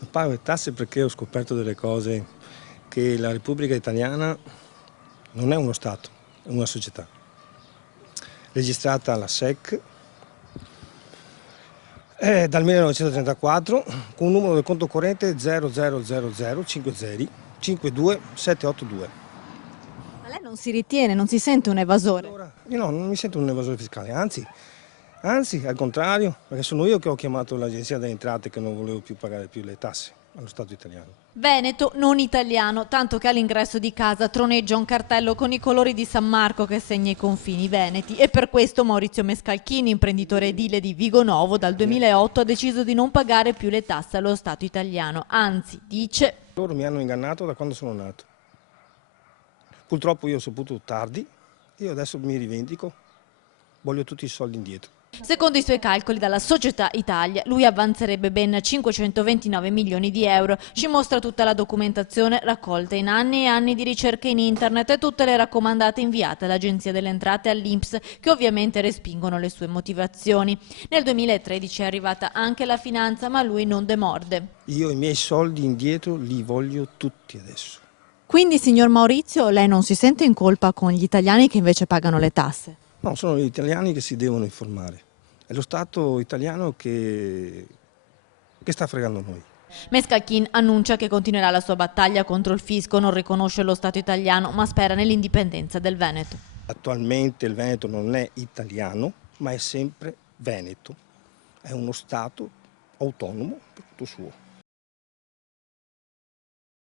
Non pago le tasse perché ho scoperto delle cose, che la Repubblica Italiana non è uno Stato, è una società. Registrata alla SEC dal 1934 con un numero del conto corrente 00005052 Ma lei non si ritiene, non si sente un evasore? Allora, io no, non mi sento un evasore fiscale, anzi, al contrario, perché sono io che ho chiamato l'Agenzia delle Entrate che non volevo più pagare più le tasse allo Stato italiano. Veneto, non italiano, tanto che all'ingresso di casa troneggia un cartello con i colori di San Marco che segna i confini veneti e per questo Maurizio Mescalchini, imprenditore edile di Vigonovo, dal 2008 ha deciso di non pagare più le tasse allo Stato italiano, anzi, dice... Loro mi hanno ingannato da quando sono nato. Purtroppo io ho saputo tardi, io adesso mi rivendico, voglio tutti i soldi indietro. Secondo i suoi calcoli dalla Società Italia, lui avanzerebbe ben 529 milioni di euro. Ci mostra tutta la documentazione raccolta in anni e anni di ricerche in internet e tutte le raccomandate inviate all'Agenzia delle Entrate e all'INPS, che ovviamente respingono le sue motivazioni. Nel 2013 è arrivata anche la finanza, ma lui non demorde. Io i miei soldi indietro li voglio tutti adesso. Quindi, signor Maurizio, lei non si sente in colpa con gli italiani che invece pagano le tasse? No, sono gli italiani che si devono informare. È lo Stato italiano che sta fregando noi. Mescalchin annuncia che continuerà la sua battaglia contro il fisco, non riconosce lo Stato italiano, ma spera nell'indipendenza del Veneto. Attualmente il Veneto non è italiano, ma è sempre Veneto. È uno Stato autonomo per tutto suo.